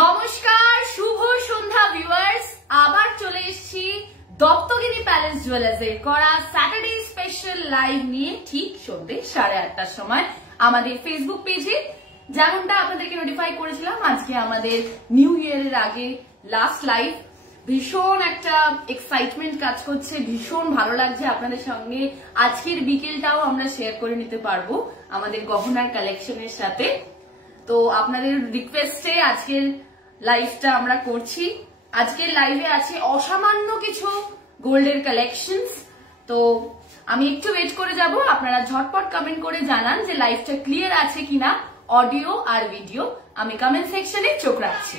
নমস্কার, শুভ সন্ধ্যা ভিউয়ার্স। আবার চলে এসেছি দত্তগিরি প্যালেস জুয়েলার্সের করা স্যাটারডে স্পেশাল লাইভ নিয়ে ঠিক সন্ধ্যে 8:30টার সময় আমাদের ফেসবুক পেজে। যেমনটা আপনাদেরকে নোটিফাই করেছিলাম, আজকে আমাদের নিউ ইয়ারের আগে লাস্ট লাইভ। ভীষণ একটা এক্সাইটমেন্ট কাজ করছে, ভীষণ ভালো লাগছে আপনাদের সঙ্গে আজকের বিকেলটাও আমরা শেয়ার করে নিতে পারবো আমাদের গহনার কালেকশনের সাথে। তো আপনাদের রিকোয়েস্টে আজকের লাইভটা আমরা করছি। আজকের লাইভে আছে অসামান্য কিছু গোল্ডের কালেকশনস। তো আমি একটু ওয়েট করে যাব, আপনারা ঝটপট কমেন্ট করে জানান যে লাইভটা ক্লিয়ার আছে কিনা, অডিও আর ভিডিও। আমি কমেন্ট সেকশনে চোখ রাখছি।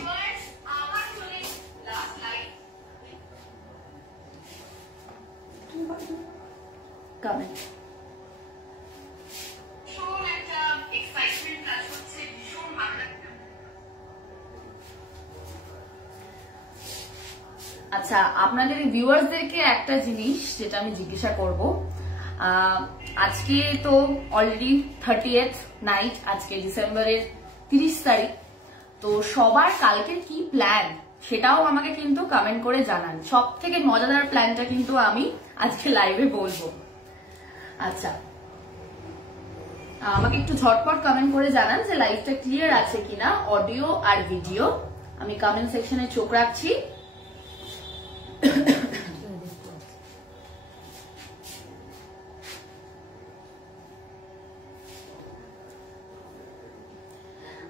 কমেন্ট আচ্ছা, আপনাদের ভিউয়ার্সদেরকে একটা জিনিস যেটা আমি জিজ্ঞাসা করব, আজকে তো অলরেডি 30th নাইট, আজকে ডিসেম্বরের 30 তারিখ। তো সবার কালকের কি প্ল্যান সেটাও আমাকে কিন্তু কমেন্ট করে জানান। সব থেকে মজাদার প্ল্যানটা কিন্তু আমি আজকে লাইভে বলবো। আচ্ছা, আমাকে একটু ঝটপট কমেন্ট করে জানান যে লাইভটা ক্লিয়ার আছে কিনা, অডিও আর ভিডিও। আমি কমেন্ট সেকশনে চোখ রাখছি।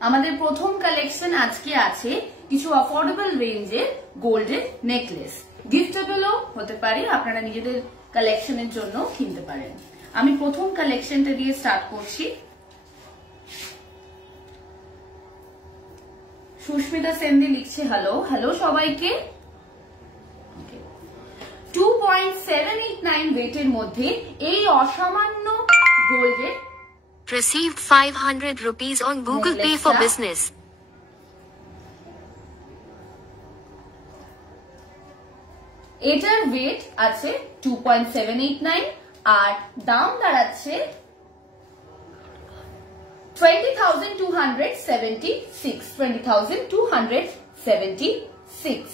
আমাদের প্রথম কালেকশন আজকে আছে কিছু অফোর্ডেবল রেঞ্জের গোল্ডের নেকলেস। গিফটেবলও হতে পারে, আপনারা নিজেদের কালেকশনের জন্য কিনতে পারেন। আমি প্রথম কালেকশনটা দিয়ে স্টার্ট করছি। সুস্মিতা সেনদি লিখছে হ্যালো। হ্যালো সবাইকে। 2.789 ওয়েটের মধ্যে এই অসামান্য গোল্ডের received 500 rupees on Google Pay for business. এটার ওয়েট আছে 2.789 আর দাম দাঁড়াচ্ছে 20,276।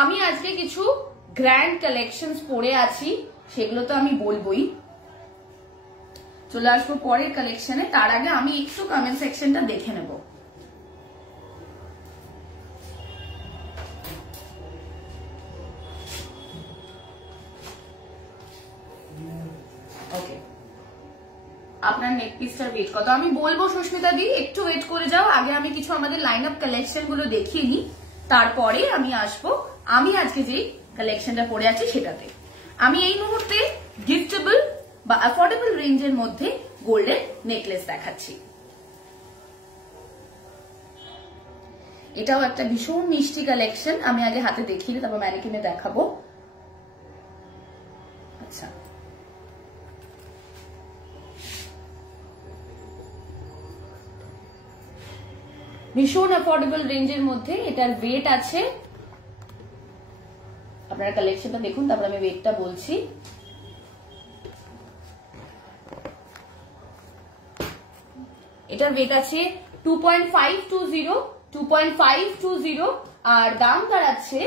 আমি আজকে কিছু গ্র্যান্ড কালেকশনস পরে আছি, সেগুলো তো আমি বলবোই। চলে আসবো পরের কালেকশনে, তার আগে আমি একটু কমেন্ট সেকশনটা দেখে নেব। ওকে, আপনার নেক পিসটার ওয়েট কত আমি বলবো। সুস্মিতা দি একটু ওয়েট করে যাও, আগে আমি কিছু আমাদের লাইন আপ কালেকশন গুলো দেখিয়ে নিই, তারপরে আমি আসবো আমি আজকে যে কালেকশনটা পরে আছি সেটাতে। আমি এই মুহূর্তে গিফটেবল বা অ্যাফোর্ডেবল রেঞ্জের মধ্যে গোল্ডের নেকলেস দেখাচ্ছি। এটাও একটা ভীষণ মিষ্টি কালেকশন। আমি আগে হাতে দেখিয়ে তারপর ম্যানিকিনে দেখাবো। আচ্ছা, ভীষণ অ্যাফোর্ডেবল রেঞ্জের মধ্যে এটার ওয়েট আছে, আপনারা কালেকশনটা দেখুন তারপর আমি ওয়েটটা বলছি। এটার ওয়েট আছে 2.520 আর দাম দাঁড়াচ্ছে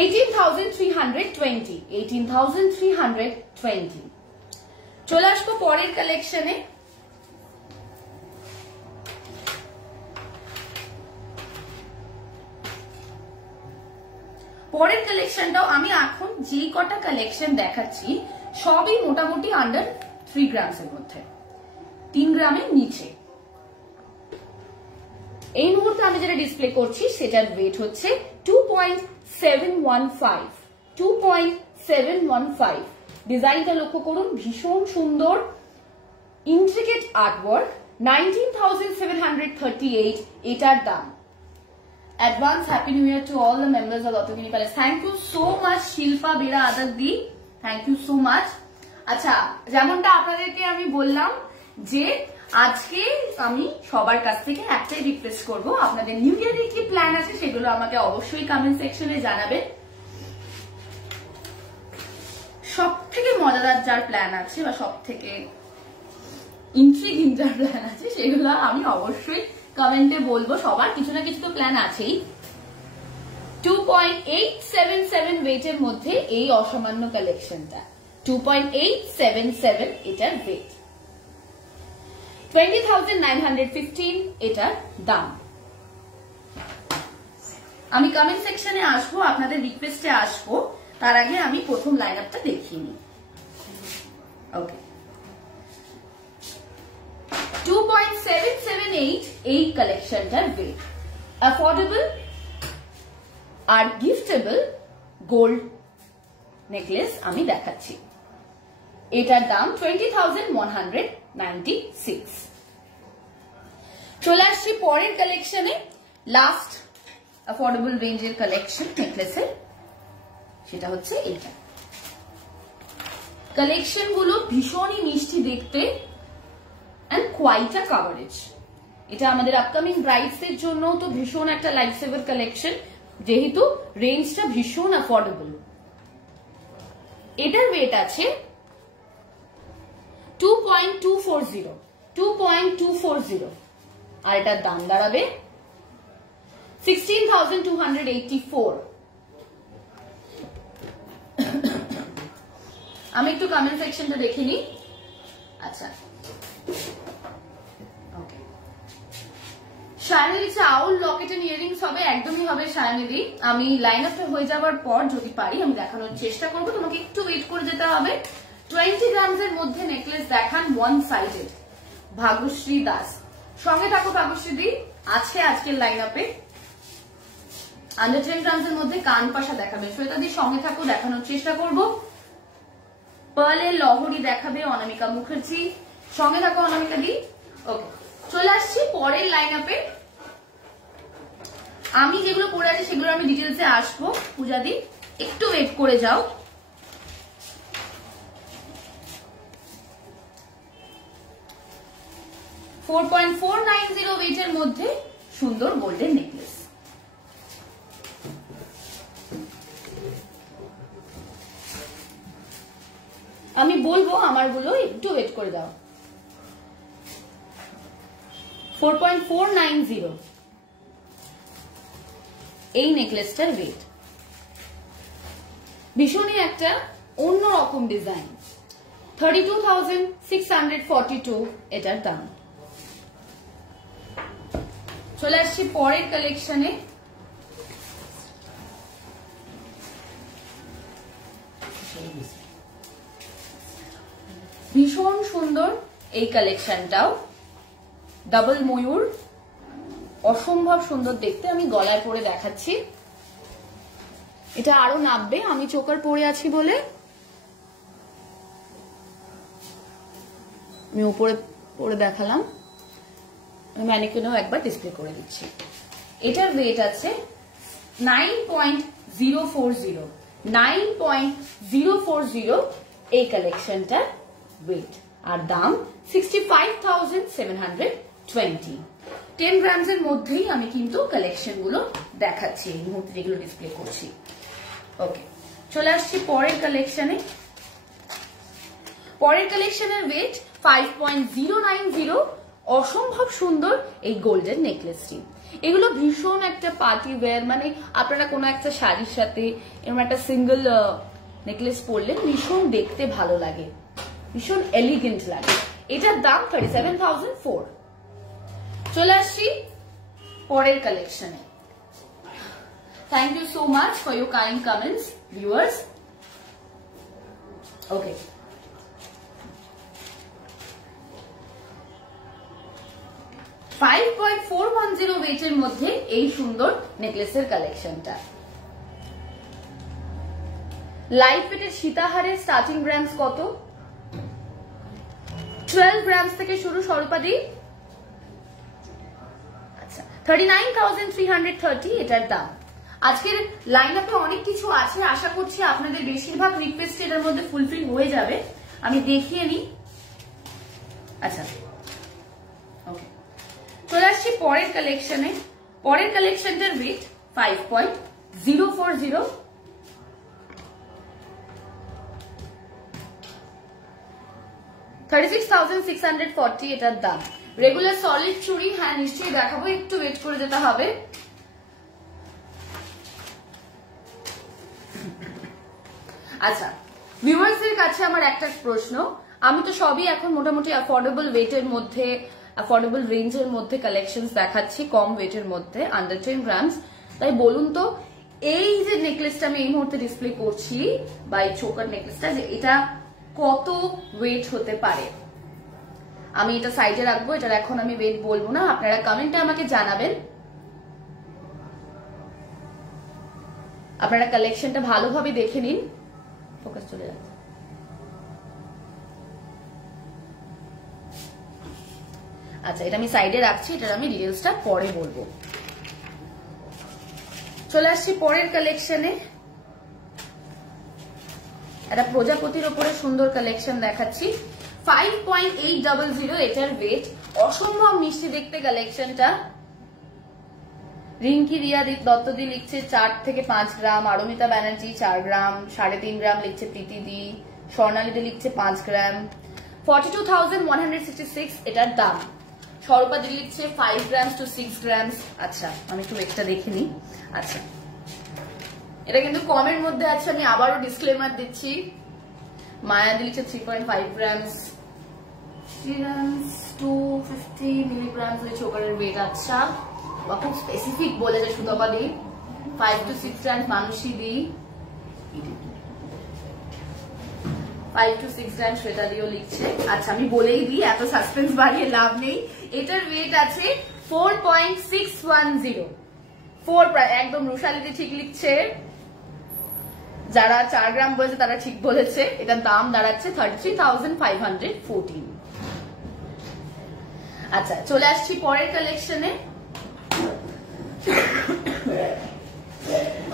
18,320। চলে আসবো পরের কালেকশনে। পরের কালেকশনটাও আমি এখন যে কটা কালেকশন দেখাচ্ছি সবই মোটামুটি আন্ডার 3 গ্রামস এর মধ্যে, 3 গ্রামের নিচে। এই মুহূর্তে আমি যেটা ডিসপ্লে করছি সেটার ওয়েট হচ্ছে 2.715। ডিজাইনটা লক্ষ্য করুন, ভীষণ সুন্দর ইন্ট্রিকেট আর্টওয়ার্ক। 19,738 এটার দাম। Advance happy new year to all the members of Duttagiri palace. Thank you so much Shilpa Bera আদার দি, থ্যাংক ইউ সো মাচ। আচ্ছা, যেমনটা আপনাদেরকে আমি বললাম যে আজকে আমি সবার কাছ থেকে একটাই রিকোয়েস্ট করব, আপনাদের নিউ ইয়ারে কি প্ল্যান আছে সেগুলো আমাকে অবশ্যই কমেন্ট সেকশনে জানাবেন। সব মজাদার যার প্ল্যান আছে বা সব থেকে ইন্ট্রিগিং যার প্ল্যান আছে সেগুলো আমি অবশ্যই কমেন্টে বলবো। সবার কিছু না কিছু তো প্ল্যান আছেই। 2.877 ওয়েটের মধ্যে এই অসামান্য কালেকশনটা, 2.877 এটার ওয়েট, 20,915 এটার দাম। আমি কমেন্ট সেকশনে আসবো, আপনাদের রিকোয়েস্টে আসবো, তার আগে আমি প্রথম লাইন আপটা দেখিয়ে নিই। ওকে, 2.778 এই কালেকশনটার ওয়েট, অ্যাফোর্ডেবল আর গিফটেবল গোল্ড নেকলেস আমি দেখাচ্ছি। এটার দাম 20,196। চলে আসছি পরের কালেকশনে, লাস্ট অ্যাফোর্ডেবল রেঞ্জের কালেকশন নেকলেসের, সেটা হচ্ছে এইটা। কালেকশন গুলো ভীষণই মিষ্টি দেখতে এন্ড কোয়াইট আ কভারেজ। এটা আমাদের আপকামিং ব্রাইডস এর জন্য তো ভীষণ একটা লাইফ সেভার কালেকশন, যেহেতু রেঞ্জটা ভীষণ অ্যাফোর্ডেবল। এটার ওয়েট আছে 2.240 আর এটার দাম দাঁড়াবে 16,284। আমি একটু কমেন্ট সেকশনটা দেখে নিই। আচ্ছা, ওকে, শায়নিদি চাউল লকেট এন্ড ইয়ারিংস হবে, একদমই হবে শায়নিদি। আমি লাইন আপটা হয়ে যাওয়ার পর যদি পারি আমি দেখানোর চেষ্টা করবো, তোমাকে একটু ওয়েট করে যেতে হবে। 20 গ্রামস এর মধ্যে নেকলেস দেখান, ওয়ান সাইডেড। ভাগ্যশ্রী দাস, সঙ্গে থাকো ভাগ্যশ্রী, আছে আজকের লাইন আপে। আন্ডার 10 গ্রামস এর মধ্যে কান পাশা দেখাবে শ্বেতা দি, সঙ্গে থাকো, দেখানোর চেষ্টা করবো। পার্লের লহরি দেখাবে অনামিকা মুখার্জি, সঙ্গে থাকো অনামিকা দি। ওকে, চলে আসছি পরের লাইন আপে। আমি যেগুলো পড়ে আছি সেগুলো আমি ডিটেলসে আসবো। পূজা দি একটু ওয়েট করে যাও। $4.490 ওয়েটের মধ্যে সুন্দর গোল্ডেন নেকলেস। আমি বলবো আমার গুলো একটু ওয়েট করে দাও। 4.490 এই নেকলেসটার ওয়েট, ভীষণই একটা অন্যরকম ডিজাইন। 32,642 এটার দাম। চলে আসছি পরের কালেকশনে। ভীষণ সুন্দর এই কালেকশনটাও, ডাবল ময়ূর, অসম্ভব সুন্দর দেখতে। আমি গলায় পরে দেখাচ্ছি, এটা আরো নাববে, আমি চোকার পরে আছি বলে আমি উপরে পরে দেখালাম। আমি ম্যানিকুইনেও একবার ডিসপ্লে করে দিচ্ছি। এটার ওয়েট আছে 9.040, 9.040 এই কালেকশনটার ওয়েট, আর দাম 65,720। 10 গ্রামস এর মধ্যেই আমি কিন্তু কালেকশন গুলো দেখাচ্ছি এই মুহূর্তে, যেগুলো ডিসপ্লে করছি। ওকে, চলে আসছি পরের কালেকশনে। পরের কালেকশনের ওয়েট 5.090, অসম্ভব সুন্দর এই গোল্ডেন নেকলেসটি। এগুলো ভীষণ একটা পার্টি ওয়্যার, মানে আপনারা কোনো একটা শাড়ির সাথে এরকম একটা সিঙ্গেল নেকলেস পরলে ভীষণ দেখতে ভালো লাগে, ভীষণ এলিগেন্ট লাগে। এটার দাম 37,004। চলে আসছি পরের কালেকশনে। Thank you so much for your kind comments viewers. Okay, $5.410 ওয়েটের মধ্যে এই সুন্দর নেকলেসের কালেকশনটা। লাইট ওয়েটের সীতাহারের স্টার্টিং গ্রামস কত? 12 গ্রামস থেকে শুরু স্বরূপাদি। আচ্ছা, 39,330 এটার দাম। আজকের লাইন আপে অনেক কিছু আছে, আশা করছি আপনাদের বেশিরভাগ রিকোয়েস্ট এর মধ্যে ফুলফিল হয়ে যাবে। আমি দেখিয়ে নিই। আচ্ছা, ওকে, চলে আসছি পরের কালেকশনে। পরের কালেকশনটার ওয়েট 5.040, 36,640 এটার দাম। রেগুলার সলিড চুড়ি, হ্যাঁ নিশ্চয়ই দেখাবো, একটু ওয়েট করে যেতে হবে। আচ্ছা, ভিউয়ার্সদের কাছে আমার একটা প্রশ্ন, আমি তো সবই এখন মোটামুটি অ্যাফোর্ডেবল ওয়েটের মধ্যে, অ্যাফোর্ডেবল রেঞ্জের মধ্যে কালেকশনস দেখাচ্ছি, কম ওয়েটের মধ্যে, আন্ডার 10 গ্রামস। তাই বলুন তো, এই যে নেকলেসটা আমি এই মুহূর্তে ডিসপ্লে করছি বা এই চোকার নেকলেসটা, যে এটা কত ওয়েট হতে পারে? আমি এটা সাইডে রাখবো, এটার এখন আমি ওয়েট বলবো না, আপনারা কমেন্টে আমাকে জানাবেন। আপনারা কালেকশনটা ভালোভাবে দেখে নিন। ফোকাস চলে যাচ্ছে। আচ্ছা, এটা আমি সাইডে রাখছি, এটার আমি ডিটেলসটা পরে বলবো। চলে আসছি পরের কালেকশনে। একটা প্রজাপতির ওপরে সুন্দর কালেকশন দেখাচ্ছি। 5.800 এটার ওয়েট, অসম্ভব মিষ্টি দেখতে কালেকশনটা। রিঙ্কি রিয়া দত্তদি লিখছে 4 থেকে 5 গ্রাম, আরমিতা ব্যানার্জি 4 গ্রাম, 3.5 গ্রাম লিখছে প্রীতিদি, স্বর্ণালীদি লিখছে 5 গ্রাম। 42,166 এটার দাম। স্বরূপাদি লিখছে 5 গ্রাম টু 6 গ্রাম। আচ্ছা, আমি একটু ওয়েটটা দেখে নিই। আচ্ছা, এটা কিন্তু কমের মধ্যে আছে, আমি আবারও ডিসক্লেমার দিচ্ছি। মায়াদি লিখছে 3.5 গ্রাম, 250 মিলিগ্রাম চোকারের ওয়েট। আচ্ছা, বা খুব স্পেসিফিক বলেছে সুতপা দি, 5 to 6 গ্রাম মানুষই দি, 5 to 6 গ্রাম শ্বেতা দিও লিখছে। আচ্ছা, আমি বলেই দিই, এত সাসপেন্স বাড়িয়ে লাভ নেই। এটার ওয়েট আছে 4.610। 4, একদম রুশালিদি ঠিক লিখছে। যারা 4 গ্রাম বলেছে তারা ঠিক বলেছে। এটার দাম দাঁড়াচ্ছে 33,514। আচ্ছা, চলে আসছি পরের কালেকশনে।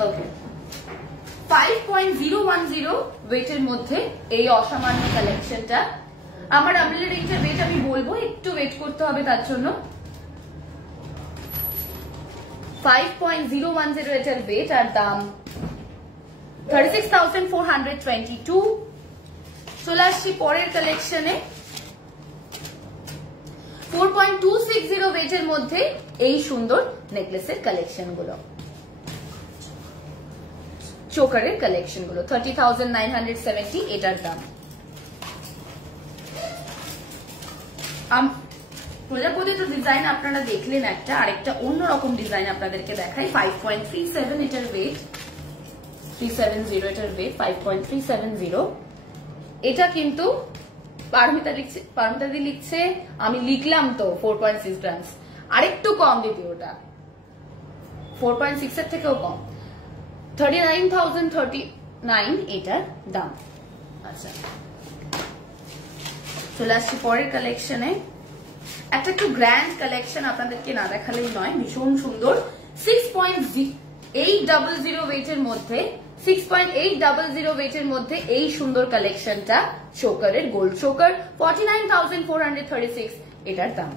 ওকে, 5.010 ওয়েটের মধ্যে এই অসামান্য কালেকশনটা। আমার আমলের রেঞ্জের ওয়েট আমি বলবো, একটু ওয়েট করতে হবে তার জন্য। 5.010 এটার ওয়েট, আর দাম 36,422। চলে আসছি পরের কালেকশনে। 4.260 ওয়েটের মধ্যে এই সুন্দর নেকলেসের কালেকশন গুলো, চোকারের কালেকশন গুলো। 30,970 এটার দাম। প্রজাপতি তো ডিজাইন আপনারা দেখলেন একটা, আরেকটা অন্যরকম ডিজাইন আপনাদেরকে দেখাই। 5.37 এটার ওয়েট, 370 এটার ওয়েট, 5.370। এটা কিন্তু পারমিতাদি লিখছে, আমি লিখলাম তো 4.6 গ্রাম, আরেকটু কম দিদি, ওটা 4.6 এর থেকেও কম। 39,039 এটার দাম। আচ্ছা, চলে আসছি পরের কালেকশনে। একটা একটু গ্র্যান্ড কালেকশন, আপনাদেরকে না দেখালেই নয়, ভীষণ সুন্দর। 6.800 ওয়েটের মধ্যে, 6.800 ওয়েটের মধ্যে এই সুন্দর কালেকশনটা, চোকারের গোল্ড চোকার। 49,436 এটার দাম।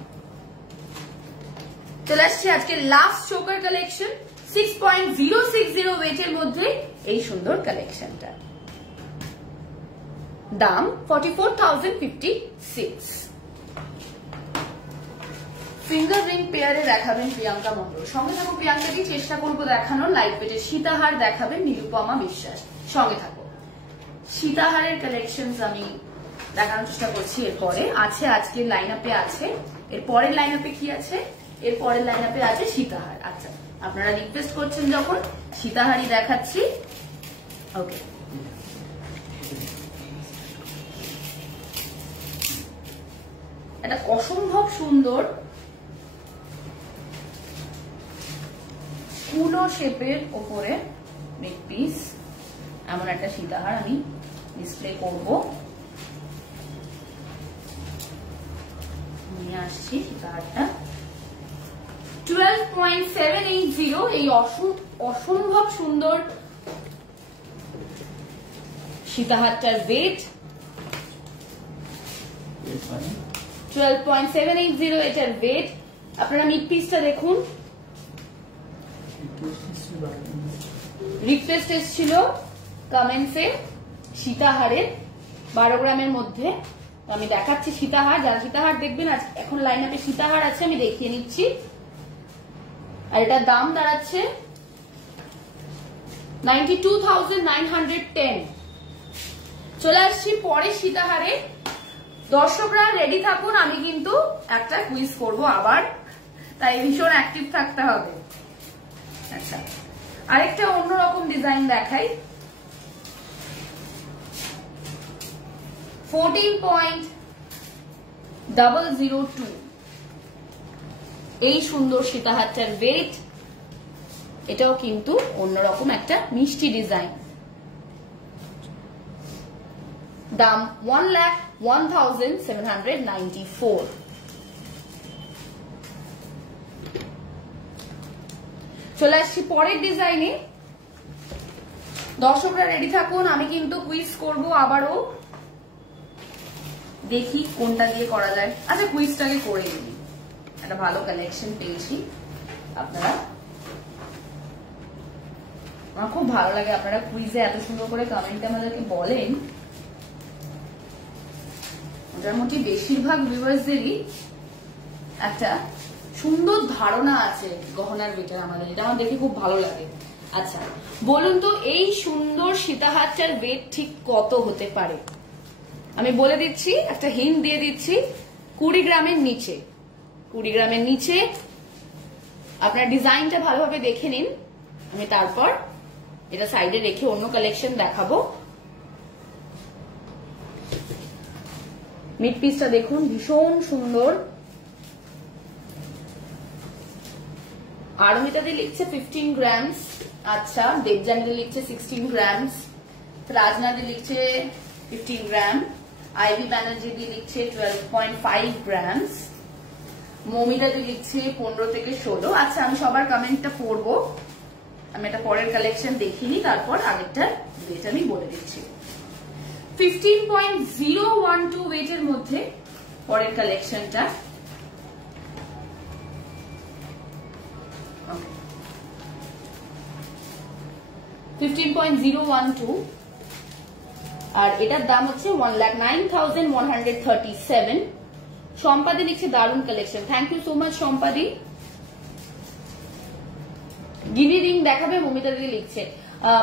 চলে আসছে আজকে লাস্ট চোকার কালেকশন। 6.060 ওয়েটের মধ্যে এই সুন্দর কালেকশনটা, দাম 44,056। ফিঙ্গার রিং পেয়ারে দেখাবেন প্রিয়াঙ্কা মন্ডল। সঙ্গে থাকো প্রিয়াঙ্কা দি, চেষ্টা করবো দেখানোর। লাইট ওয়েটের সীতাহার দেখাবেন নিরুপমা বিশ্বাস। সঙ্গে থাকো। সীতাহারের কালেকশন আমি দেখানোর চেষ্টা করছি। এরপরে আছে, আজকের লাইন আপে আছে, এর পরের লাইন আপে কি আছে, এর পরের লাইন আপে আছে সীতাহার। আচ্ছা, আপনারা রিকোয়েস্ট করছেন যখন, সীতাহারই দেখাচ্ছি। ওকে, এটা অসম্ভব সুন্দর কুলো শেপের ওপরে নেক পিস, এমন একটা সীতাহার আমি ডিসপ্লে করব। নিয়ে আসছি সীতাহারটা। 12.780 এই অসম্ভব সুন্দর সীতাহারটার ওয়েট। 12.780 এটার ওয়েট। আপনারা মিড পিসটা দেখুন। রিকোয়েস্ট এসেছিল কমেন্টসে সীতাহারের 12 গ্রামের মধ্যে আমি দেখাচ্ছি সীতাহার, যারা সীতাহার দেখবেন এখন লাইন আপে সীতাহার আছে, আমি দেখিয়ে নিচ্ছি। আর এটার দাম দাঁড়াচ্ছে 92,910। চলে আসছি পরে সীতাহারে। দর্শকরা রেডি থাকুন, আমি কিন্তু একটা কুইজ করব আবার, তাই ভীষণ অ্যাক্টিভ থাকতে হবে। আচ্ছা, আরেকটা অন্যরকম ডিজাইন দেখাই। 14.002 এই সুন্দর সীতাহারটার ওয়েট। এটাও কিন্তু অন্যরকম একটা মিষ্টি ডিজাইন। দাম 1,01,794। চলে আসছি পরের ডিজাইনে। দর্শকরা রেডি থাকুন, আমি কিন্তু কুইজ করব আবারও। দেখি কোনটা দিয়ে করা যায়। আচ্ছা, কুইজটাকে করে নিই, একটা ভালো কালেকশন পেয়েছি। আপনারা, আমার খুব ভালো লাগে আপনারা কুইজে এত সুন্দর করে কমেন্টে আমাদেরকে বলেন। মোটামুটি বেশিরভাগ ভিউয়ার্সদেরই একটা সুন্দর ধারণা আছে গহনার ওয়েটের আমাদের, এটা আমার দেখে খুব ভালো লাগে। আচ্ছা বলুন তো, এই সুন্দর সীতাহারটার ওয়েট ঠিক কত হতে পারে? আমি বলে দিচ্ছি, একটা হিন্ট দিয়ে দিচ্ছি, 20 গ্রামের নিচে। 20 গ্রামের নিচে। আপনার ডিজাইনটা ভালোভাবে দেখে নিন, আমি তারপর এটা সাইডে রেখে অন্য কালেকশন দেখাবো। মিড পিসটা দেখুন, ভীষণ সুন্দর। আরমিতাদি লিখছে 15 গ্রামস। আচ্ছা, দেবজানিদি লিখছে 16 গ্রামস। রাজনাদি লিখছে 15 গ্রাম। আইভি ব্যানার্জি লিখছে 12.5 গ্রামস। মমিতাদি লিখছে 15 থেকে 16। আচ্ছা, আমি সবার কমেন্টটা পড়বো। আমি এটা পরের কালেকশন দেখিনি, তারপর আগেরটা ওয়েট আমি বলে দিচ্ছি। 15.012 ওয়েটের মধ্যে পরের কালেকশনটা। 15.012 আর এটার দাম হচ্ছে 1,09,137। সম্পাদি লিখছে দারুণ collection. Thank you so much সম্পাদি। গিনি রিং দেখাবে মমিতা দিদি লিখছে।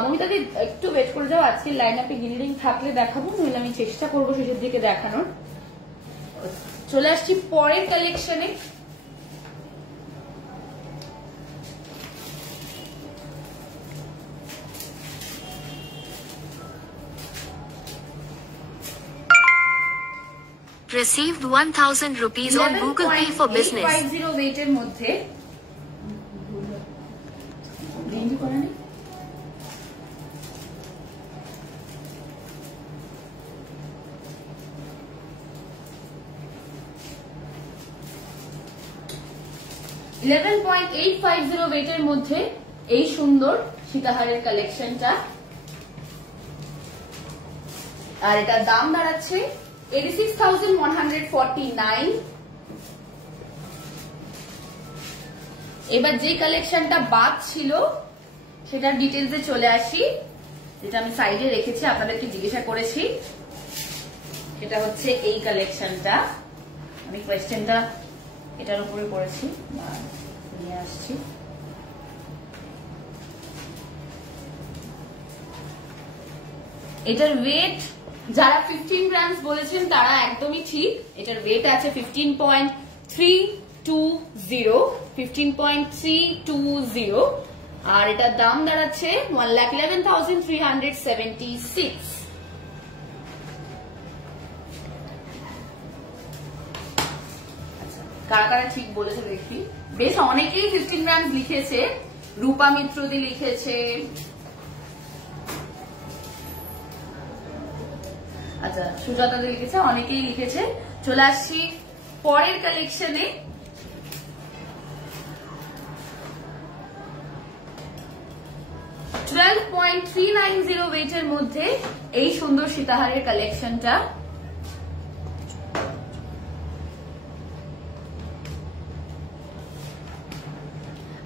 মমিতা দিদি একটু ওয়েট করে যাও, আজকের লাইন আপে গিনি রিং থাকলে দেখাবো, নইলে আমি চেষ্টা করবো শেষের দিকে দেখানোর। চলে আসছি পরের কালেকশনে। Received 1,000 rupees on Google Pay for business. 11.850 ওয়েটের মধ্যে। ওয়েটের মধ্যে এই সুন্দর সীতাহারের কালেকশনটা। আর এটার দাম দাঁড়াচ্ছে 86,149। এবার যে কালেকশনটা বাদ ছিল সেটার ডিটেলসে চলে আসি, যেটা আমি সাইডে রেখেছি, আপনাদেরকে জিজ্ঞাসা করেছি। সেটা হচ্ছে এই কালেকশনটা। আমি কোয়েশ্চেনটা এটার উপরে করেছি, নিয়ে আসছি। এটার ওয়েট যারা 15 গ্রামস বলেছেন তারা একদমই ঠিক। এটার ওয়েট আছে 15.320, 15.320। আর এটার দাম দাঁড়াচ্ছে 1,11,376। কারা কারা ঠিক বলেছে দেখি। বেশ অনেকেই 15 গ্রামস লিখেছে। রূপা মিত্রদি লিখেছে। আচ্ছা, সুজাতা লিখেছে, অনেকেই লিখেছে। চলে আসছি পরের কালেকশনে। $12.390 ওয়েটের মধ্যে এই সুন্দর সীতাহারের কালেকশনটা।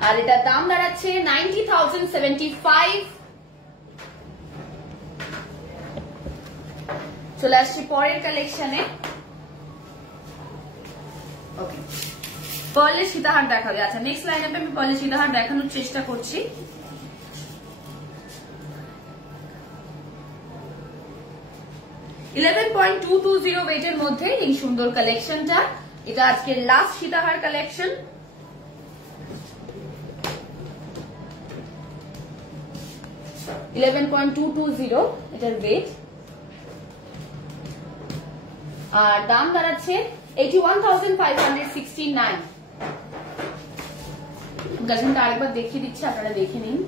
আর এটার দাম দাঁড়াচ্ছে 90,075। চলে আসছি পরের কালেকশনে। ওকে, পার্লের সীতাহার দেখাবে। আচ্ছা, নেক্সট লাইন আপে আমি পার্লের সীতাহার দেখানোর চেষ্টা করছি। $11.220 ওয়েটের মধ্যে এই সুন্দর কালেকশনটা। এটা আজকের লাস্ট সীতাহার কালেকশন। $11.220 এটার ওয়েট, আর দাম দাঁড়াচ্ছে 81,569। গাজনটা আরেকবার দেখিয়ে দিচ্ছি, আপনারা দেখে নিন।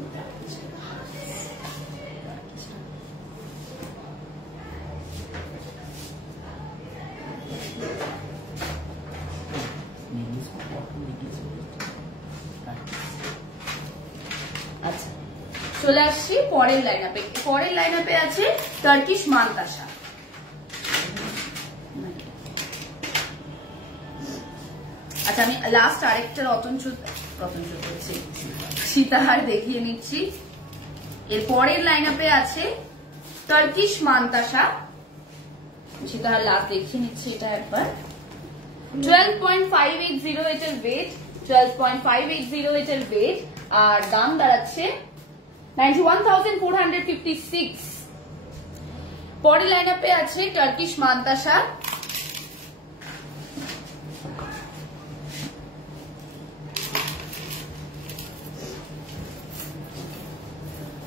আচ্ছা, চলে আসছি পরের লাইন আপে। পরের লাইন আপে আছে টার্কিশ মান্তাসা। আচ্ছা, আমি লাস্ট আরেকটা রতনচুর করছি, সীতাহার দেখিয়ে নিচ্ছি। এর পরের লাইন আপে আছে টার্কিশ মান্তাসা। সীতাহার লাস্ট দেখিয়ে নিচ্ছি এটা একবার। 12.580 এটার ওয়েট, 12.580 এটার ওয়েট, আর দাম দাঁড়াচ্ছে 91,456। পরের লাইন আপে আছে টার্কিশ মান্তাসা।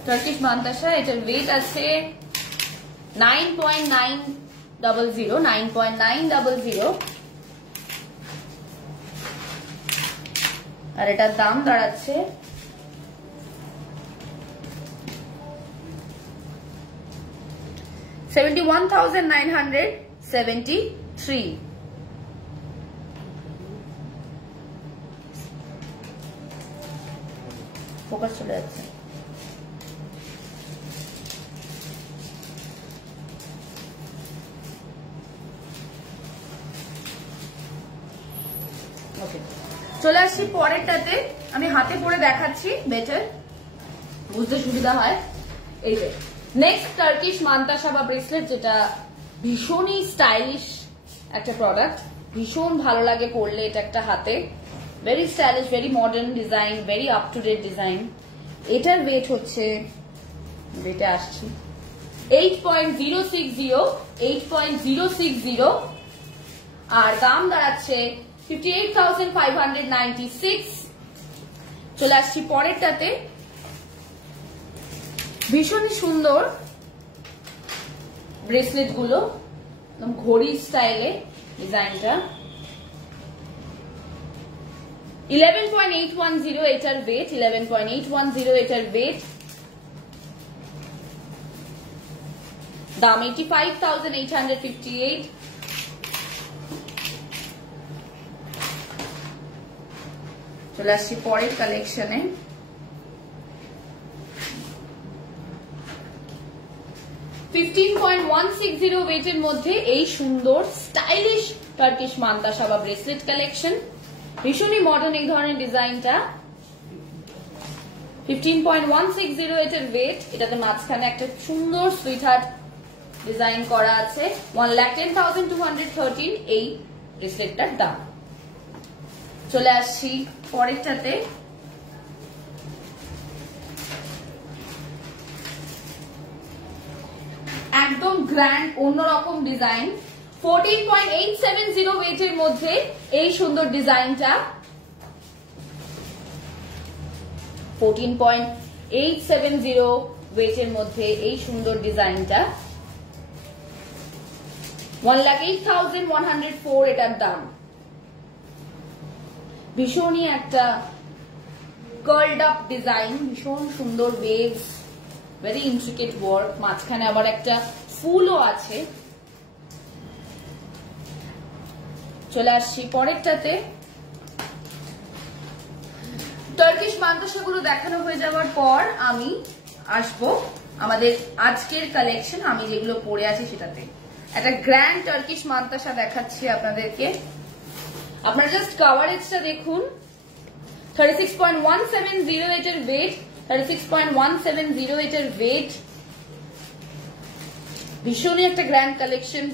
টার্কিশ মান্তাসা, এটার ওয়েট আছে 9.900, আর এটার দাম দাঁড়াচ্ছে 71,973। ফোকাস চলে যাচ্ছে। চলে আসছি পরেরটাতে, আমি হাতে পরে দেখাচ্ছি, বেটার বুঝতে সুবিধা হয়। এই যে নেক্সট টার্কিশ মান্তাসা বা ব্রেসলেট, যেটা ভীষণই স্টাইলিশ একটা প্রোডাক্ট, ভীষণ ভালো লাগে পরলে এটা একটা হাতে। Very stylish, very modern design, very up to date design. এটার ওয়েট হচ্ছে, ওয়েটে আসছি, 8.060, আর দাম দাঁড়াচ্ছে 58,596। চলে আসছি পরেরটাতে, ভীষণই সুন্দর ব্রেসলেট গুলো, একদম ঘড়ি স্টাইলে ডিজাইনটা। 11.810 এটার ওয়েট, 11.810 এটার ওয়েট, দাম 85,858। চলে আসছি পরের কালেকশনে। $15.160 ওয়েটের মধ্যে এই সুন্দর স্টাইলিশ টার্কিশ মান্তাসা বা ব্রেসলেট কালেকশন, ভীষণই মডার্ন এই ধরনের ডিজাইনটা। 15.160 এটার ওয়েট, এটাতে মাঝখানে একটা সুন্দর সুইটহার্ট ডিজাইন করা আছে। 1,10,213 এই ব্রেসলেটটার দাম। চলে আসছি পরেরটাতে, একদম গ্র্যান্ড অন্যরকম ডিজাইন। 14.870 ওয়েটের মধ্যে এই সুন্দর ডিজাইনটা, 14.870 ওয়েটের মধ্যে এই সুন্দর ডিজাইনটা, 1,08,104 এটার দাম। ভীষণই একটা কার্লড আপ ডিজাইন, ভীষণ সুন্দর ওয়েভস, ভেরি ইন্ট্রিকেট ওয়ার্ক, মাঝখানে আবার একটা ফুলও আছে। চলে আসছি পরেরটাতে। টার্কিশ মান্তাসাগুলো দেখানো হয়ে যাওয়ার পর আমি আসবো আমাদের আজকের কালেকশন, আমি যেগুলো পরে আছি সেটাতে। একটা গ্র্যান্ড টার্কিশ মান্তাসা দেখাচ্ছি আপনাদেরকে। আপনারা জাস্ট কভারেজটা দেখুন। 36.170 এটার ওয়েট, 36.170 এটার ওয়েট। ভীষণই একটা গ্র্যান্ড কালেকশন,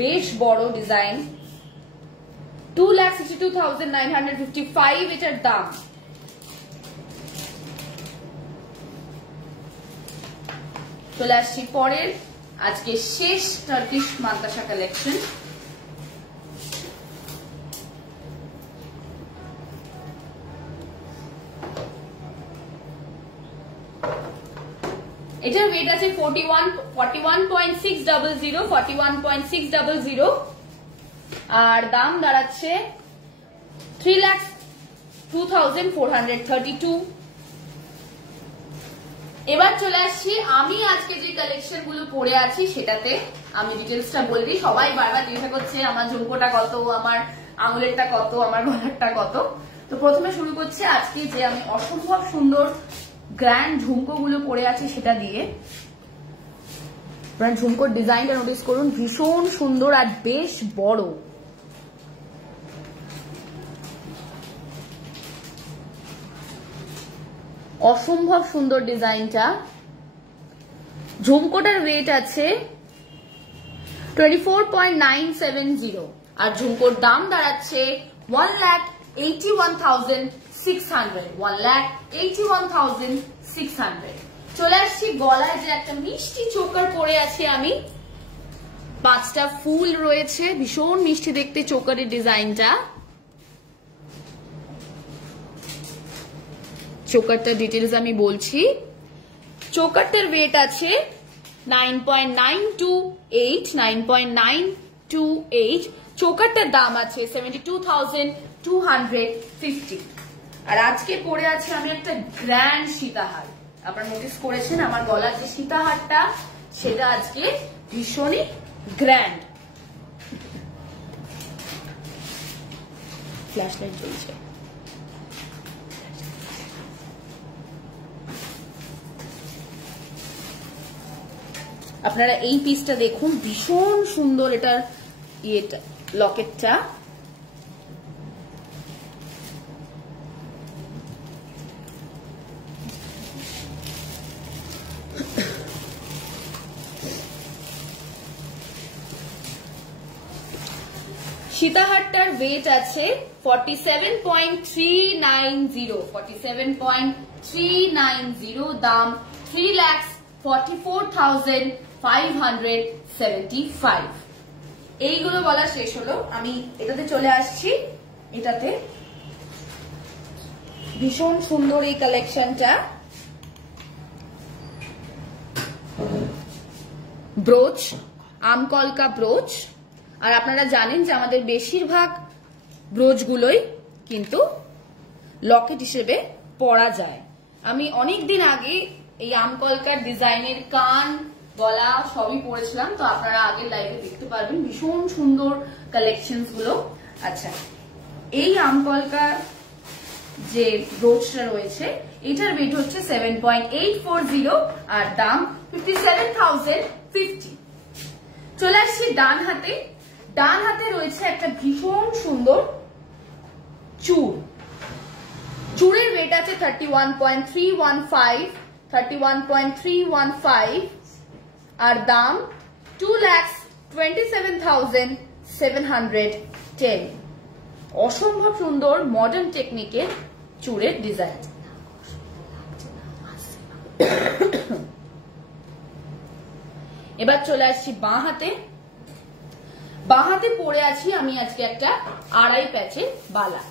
বেশ বড় ডিজাইন। 2,62,955 এটার দাম। চলে আসছি পরের আজকে শেষ টার্কিশ মান্তাসা কালেকশন। এটার ওয়েট আছে 41.600 আর দাম দাঁড়াচ্ছে 3,02,432। এবার চলে আসছি আমি আজকে যে কালেকশন গুলো পরে আছি সেটাতে। আমি ডিটেলসটা বলে দিই, সবাই বারবার জিজ্ঞাসা করছে আমার ঝুমকোটা কত, আমার আঙুলেরটা কত, আমার গলারটা কত। তো প্রথমে শুরু করছি আজকে যে আমি অসম্ভব সুন্দর গ্র্যান্ড ঝুমকো গুলো পরে আছি সেটা দিয়ে। ঝুমকোর ডিজাইনটা নোটিস করুন, ভীষণ সুন্দর আর বেশ বড়। অসম্ভব সুন্দর ডিজাইনটা। ঝুমকোটার ওয়েট আছে 24.970 আর ঝুমকোর দাম দাঁড়াচ্ছে 1,81,600। 1,81,600। চলে আসছি গলায় যে একটা মিষ্টি চোকার পরে আছি আমি, 5টা ফুল রয়েছে, ভীষণ মিষ্টি দেখতে চোকারের ডিজাইনটা। চোকারটা ডিটেলস আমি বলছি। চোকারটার ওয়েট আছে 9.928। চোকারটার দাম আছে 72,250। আর আজকে পরে আছে আমি একটা গ্র্যান্ড সীতাহার। আপনারা নোটিস করেছেন আমার গলার যে সীতাহারটা সেটা আজকে ভীষণই গ্র্যান্ড। ফ্ল্যাশ লাইট জ্বলছে। আপনারা এই পিসটা দেখুন, ভীষণ সুন্দর এটার ইয়েটা, লকেটটা। সীতাহারটার ওয়েট আছে 47.390। দাম 3,44,575। এইগুলো বলা শেষ হলো, আমি এটাতে চলে আসছি। এটাতে ভীষণ সুন্দর এই কালেকশনটা। ব্রোচ, আমকলকা ব্রোচ। আর আপনারা জানেন যে আমাদের বেশিরভাগ ব্রোচগুলোই কিন্তু লকেট হিসেবে পরা যায়। আমি অনেকদিন আগে এই আমকলকার ডিজাইনের কান, গলা সবই পরেছিলাম, তো আপনারা আগে লাইভে দেখতে পারবেন ভীষণ সুন্দর কালেকশনস গুলো। আচ্ছা, এই আমকলকার যে ব্রোচটা রয়েছে এটার ওয়েট হচ্ছে 7.840 আর দাম 57,050। চলে আসছি ডান হাতে। ডান হাতে রয়েছে একটা ভীষণ সুন্দর চূড়। চূড়ের ওয়েট আছে 31.315 আর দাম 2,27,710। অসম্ভব সুন্দর মডার্ন টেকনিকের চূড়ের ডিজাইন। এবার চলে আসছি বাঁ হাতে। বাঁ হাতে পরে আছি আমি আজকে একটা 2.5 প্যাচের বালা।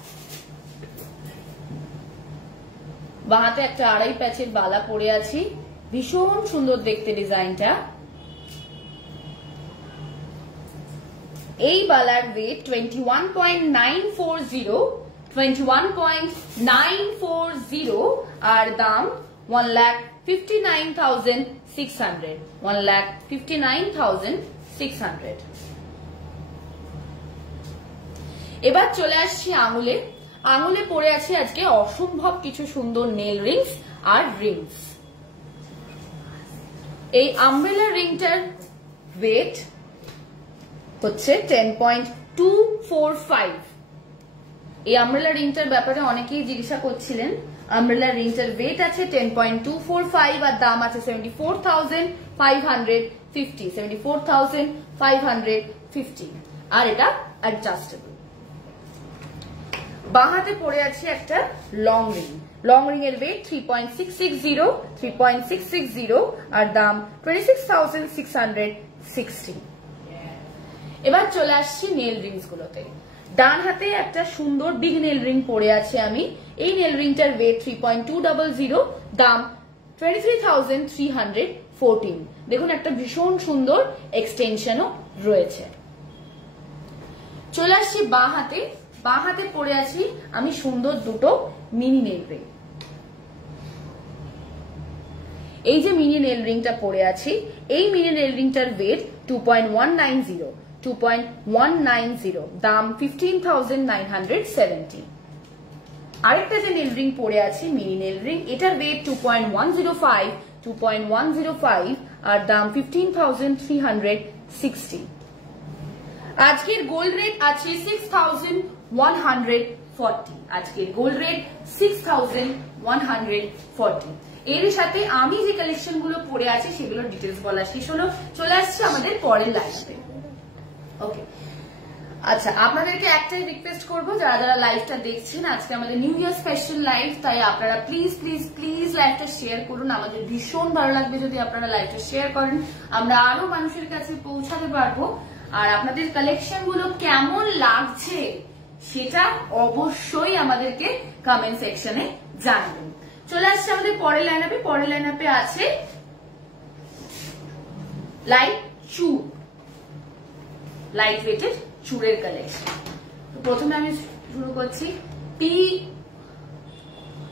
বাঁ হাতে একটা 2.5 প্যাচের বালা পরে আছি, ভীষণ সুন্দর দেখতে ডিজাইনটা। এই বালার ওয়েট 21.940 আর দাম 1,59,600। 1,59,600। এবার চলে আসছি আঙুলে। আঙুলে পরে আছে আজকে অসম্ভব কিছু সুন্দর নেল রিংস আর রিংস। এই আমব্রেলা রিংটার ওয়েট হচ্ছে 10.245। এই আমব্রেলা রিংটার ব্যাপারে অনেকেই জিজ্ঞাসা করছিলেন। আমব্রেলা রিংটার ওয়েট আছে 10.245 আর দাম আছে 74,550। 74,550 আর এটা অ্যাডজাস্টেবল। বাঁ হাতে পড়ে আছে একটা লং রিং। লং রিং এর ওয়েট 3.660 আর দাম 26,660। এবার চলে আসছি নেল রিংস গুলোতে। ডান হাতে একটা সুন্দর বিগ নেল রিং পরে আছে আমি। এই নেল রিংটার ওয়েট 3.200, দাম 23,314। দেখুন একটা ভীষণ সুন্দর এক্সটেনশনও রয়েছে। চলে আসছি বাঁ হাতে। বাঁ হাতে পরে আছি আমি সুন্দর দুটো মিনি নেল রিং। এই যে মিনি নেল রিংটা পরে আছি, এই মিনি নেল রিংটার ওয়েট 2.190, দাম 15,970। আরেকটা যে নেল রিং পরে আছি মিনি নেল রিং, এটার ওয়েট 2.105 আর দাম 15,360। আজকের গোল্ড রেট আছে 6,140। আজকের গোল্ড রেট 6,140। এর সাথে আমি যে কালেকশন গুলো পরে আছি সেগুলোর ডিটেলস বলা শেষ হলো। চলে আসছে আমাদের পরের লাইভে। ওকে, আচ্ছা, আপনাদেরকে একটাই রিকোয়েস্ট করবো, যারা যারা লাইভটা দেখছেন, আজকে আমাদের নিউ ইয়ার স্পেশাল লাইভ, তাই আপনারা প্লিজ প্লিজ প্লিজ লাইভটা শেয়ার করুন। আমাদের ভীষণ ভালো লাগবে যদি আপনারা লাইভটা শেয়ার করেন, আমরা আরো মানুষের কাছে পৌঁছাতে পারবো। আর আপনাদের কালেকশন গুলো কেমন লাগছে সেটা অবশ্যই আমাদেরকে কমেন্ট সেকশনে জানাবেন। চলে আসছে আমাদের পরের লাইনআপে। পরের লাইনআপে আছে লাইট চুড়, লাইট ওয়েটেড চুড়ের কালেকশন। প্রথমে আমি শুরু করছি। পি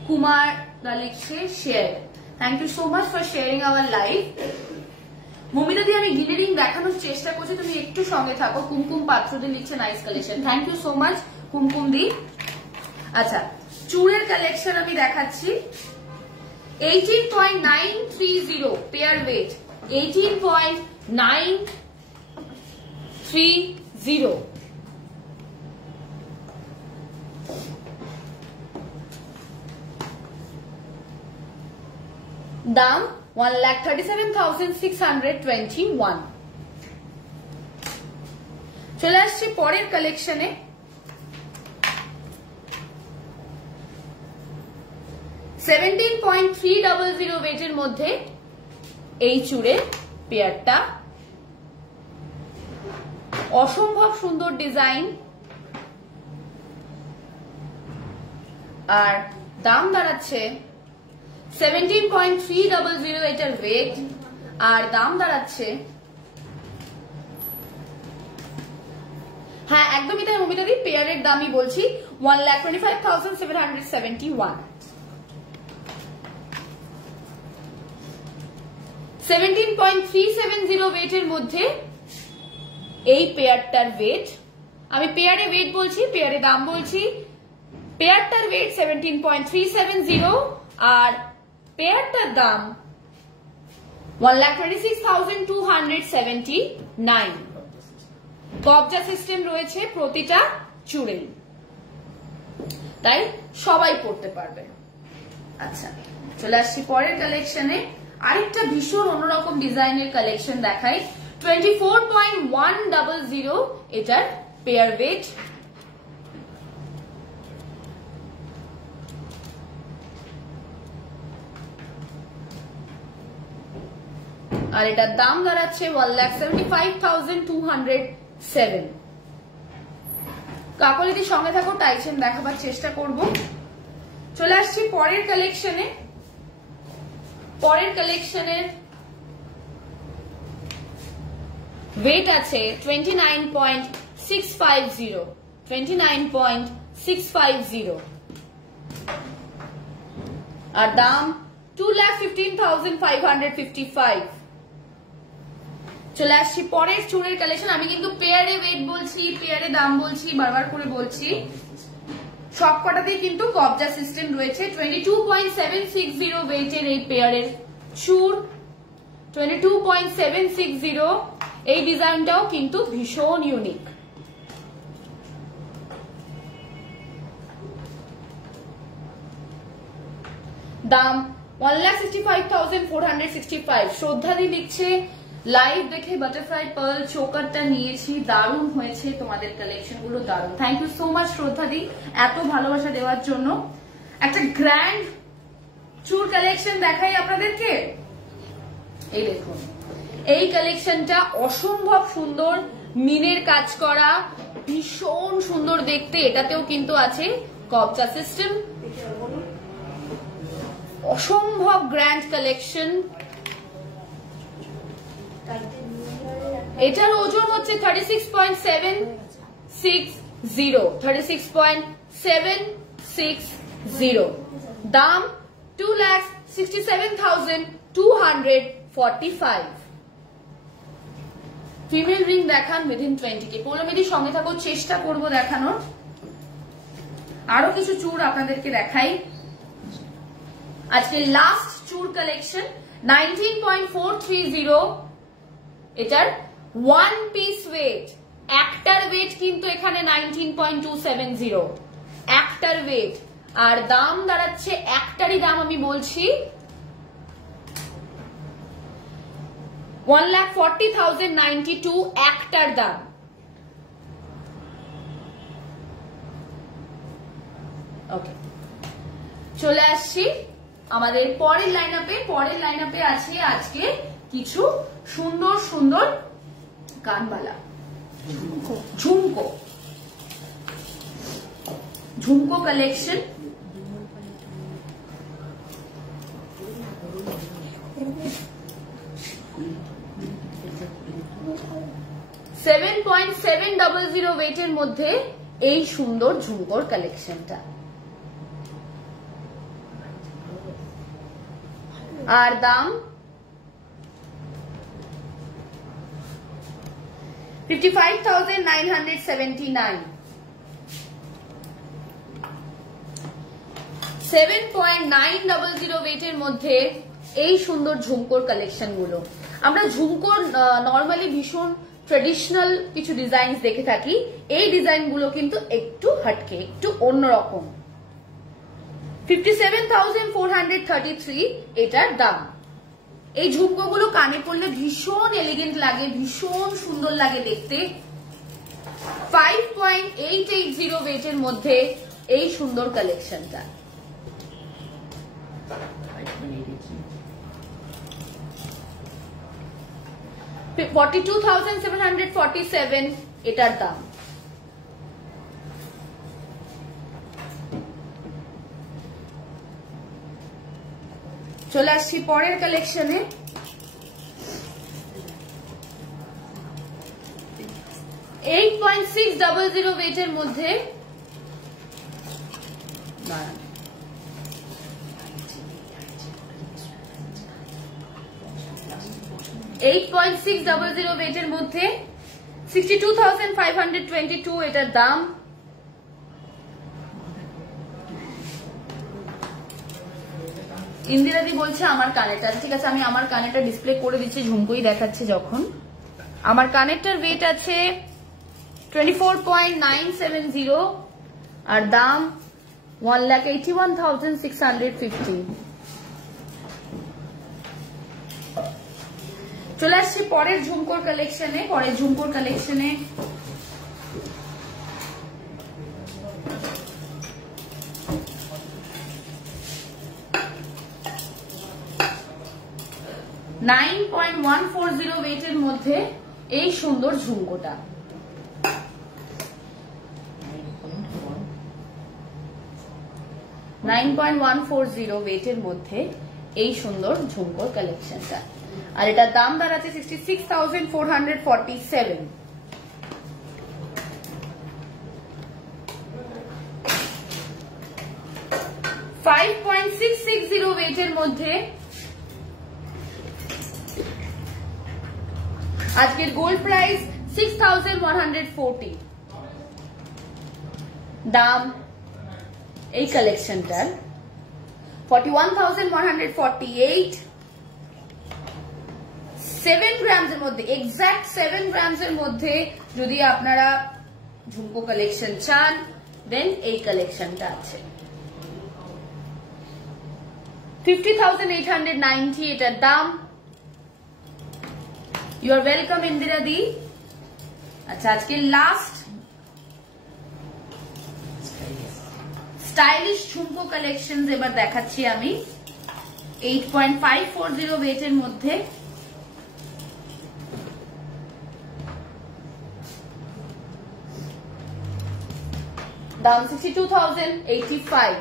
কুমার লিখছে share. Thank you so much for sharing our live. Mamita দি, আমি গিলি রিং দেখানোর চেষ্টা করছি, তুমি একটু সঙ্গে থাকো। কুমকুম পাত্র দি লিখছে nice collection. Thank you so much Kumkum দি। আচ্ছা, চুড়ের কালেকশন আমি দেখাচ্ছি। 18.930 পেয়ার ওয়েট, 18.930। দাম 1,37,621। চলে আসছি পরের কালেকশনে। 17.300 ওয়েটের মধ্যে এই চুড়ের পেয়ারটা, অসম্ভব সুন্দর ডিজাইন আর দাম দাঁড়াচ্ছে 17.300 এটার ওয়েট আর দাম দাঁড়াচ্ছে, হ্যাঁ একদমই তাই মমিতা দি, পেয়ারের দামই বলছি 1,25,771। 17.370 ওয়েটের মধ্যে এই পেয়ারটার ওয়েট, আমি পেয়ারে ওয়েট বলছি, পেয়ারে দাম বলছি। পেয়ারটার ওয়েট 17.370 আর পেয়ারটার দাম 1,26,279। কবজা সিস্টেম রয়েছে প্রতিটা চুড়ে, তাই সবাই পড়তে পারবে। আচ্ছা, চলে আসছি পরের কালেকশনে। আরেকটা ভীষণ অন্যরকম ডিজাইনের কালেকশন দেখাই। 24.100 এটার পেয়ার ওয়েট। আর এটার দাম দাঁড়াচ্ছে 1,75,207। কাকলিদির সঙ্গে থাকো, টাইসেন দেখাবার চেষ্টা করব। চলে আসছি পরের কালেকশনে। পরের কালেকশনের ওয়েট আছে 29.650 আর দাম 2,15,555। চলে আসছি পরের চুড়ের কালেকশন। আমি কিন্তু পেয়ারে ওয়েট বলছি, পেয়ারে দাম বলছি, বারবার করে বলছি। সব কটাতেই কিন্তু কবজা সিস্টেম রয়েছে। 22.760 ওয়েটের এই পেয়ারের চুড়, 22.760। এই ডিজাইনটাও কিন্তু ভীষণ ইউনিক। দাম 1,65,465। শ্রদ্ধাদি লিখছে লাইভ দেখে বাটারফ্লাই পার্ল চোকারটা নিয়েছি, দারুণ হয়েছে, তোমাদের কালেকশন গুলো দারুণ। থ্যাংক ইউ সো মাচ শ্রদ্ধা দি এত ভালোবাসা দেওয়ার জন্য। একটা গ্র্যান্ড চুর কালেকশন দেখাই আপনাদেরকে। এই দেখুন, এই কালেকশনটা অসম্ভব সুন্দর, মিনের কাজ করা, ভীষণ সুন্দর দেখতে। এটাতেও কিন্তু আছে কবজা সিস্টেম, অসম্ভব গ্র্যান্ড কালেকশন। এটার ওজন হচ্ছে 36.760, 36.760। দাম 2,67,245। ফিমেল রিং দেখান উইদিন 20K। পৌলমিদির সঙ্গে থাকো, চেষ্টা করবো দেখানোর। আরো কিছু চুর আপনাদেরকে দেখাই। আজকে লাস্ট চুর কালেকশন 19.430। এটার ওয়ান পিস ওয়েট, একটার ওয়েট কিন্তু এখানে 19.270, একটার ওয়েট। আর দাম দাঁড়াচ্ছে, একটারই দাম আমি বলছি 1,40,092, একটার দাম। ওকে, চলে আসছি আমাদের পরের লাইন আপে। পরের লাইন আপে আছে আজকে কিছু সুন্দর সুন্দর কানবালা, ঝুমকো, ঝুমকো কালেকশন। $7.700 ওয়েটের মধ্যে এই সুন্দর ঝুমকোর কালেকশনটা। আর দাম 55,979। 7.900 ওয়েটের মধ্যে এই সুন্দর ঝুমকোর কালেকশন গুলো। আমরা ঝুমকোর নর্মালি ভীষণ ট্রেডিশনাল কিছু ডিজাইন দেখে থাকি, এই ডিজাইন গুলো কিন্তু একটু হটকে, একটু অন্যরকম। 57,433 এটার দাম। এই ঝুমকো গুলো কানে পড়লে ভীষণ এলিগেন্ট লাগে, ভীষণ সুন্দর লাগে দেখতে। 5.880 ওয়েটের মধ্যে এই সুন্দর কালেকশনটা। 42,747 এটার দাম। চলে আসছি পরের কালেকশনে। $8.600 ওয়েটের মধ্যে $8.600 ওয়েটের মধ্যে 62,522 এটার দাম। ইন্দিরাদি বলছে আমার কানেরটা, ঠিক আছে আমি আমার কানেরটা ডিসপ্লে করে দিচ্ছি, ঝুমকোই দেখাচ্ছে যখন। আমার কানেরটার ওয়েট আছে 24.970 আর দাম 1,81,650। চলে আসছি পরের ঝুমকোর কালেকশনে। পরের ঝুমকোর কালেকশনে $9.140 ওয়েটের মধ্যে এই সুন্দর ঝুমকোটা। $9.140 ওয়েটের মধ্যে এই সুন্দর ঝুমকোর কালেকশনটা। আর এটার দাম দাঁড়াচ্ছে 66,447। $5.660 ওয়েটের মধ্যে আজকের গোল্ড প্রাইস 6,140। দাম এই কালেকশনটার 41,148। 7 গ্রামের মধ্যে, এক্সাক্ট 7 গ্রামের মধ্যে যদি আপনারা ঝুমকো কালেকশন চান দেন এই কালেকশনটা আছে। 50,890 এটার দাম। ইউ আর ওয়েলকাম ইন্দিরা দি। আচ্ছা, আজকে লাস্ট স্টাইলিশ ঝুমকো কালেকশন এবার দেখাচ্ছি আমি। 8.540 ওয়েটের মধ্যে দাম 62,085।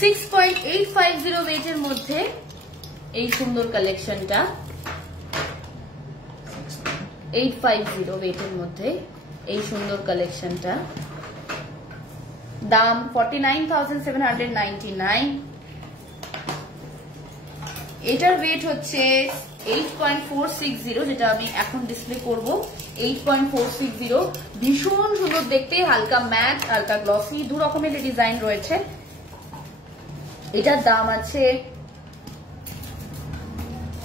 $6.850 ওয়েটের মধ্যে এই সুন্দর কালেকশনটা, 850 ওয়েটের মধ্যে এই সুন্দর কালেকশনটা, দাম 49,799। এটার ওয়েট হচ্ছে 8.460, যেটা আমি এখন ডিসপ্লে করব। 8.460, ভীষণ সুন্দর দেখতে, হালকা ম্যাট হালকা গ্লসি দু রকমের ডিজাইন রয়েছে। এটার দাম আছে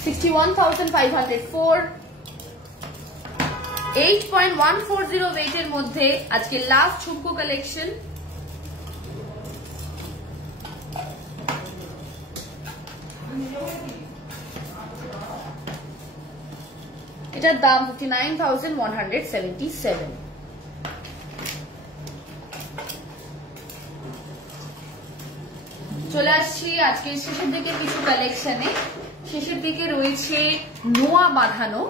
61,504। 8.140 ওয়েটের মধ্যে আজকে লাস্ট ঝুমকো কালেকশন। এটার দাম 59,177। চলে আসছি আজকে শেষের দিকে কিছু কালেকশনে। শেষের দিকে রয়েছে নোয়া বাঁধানো,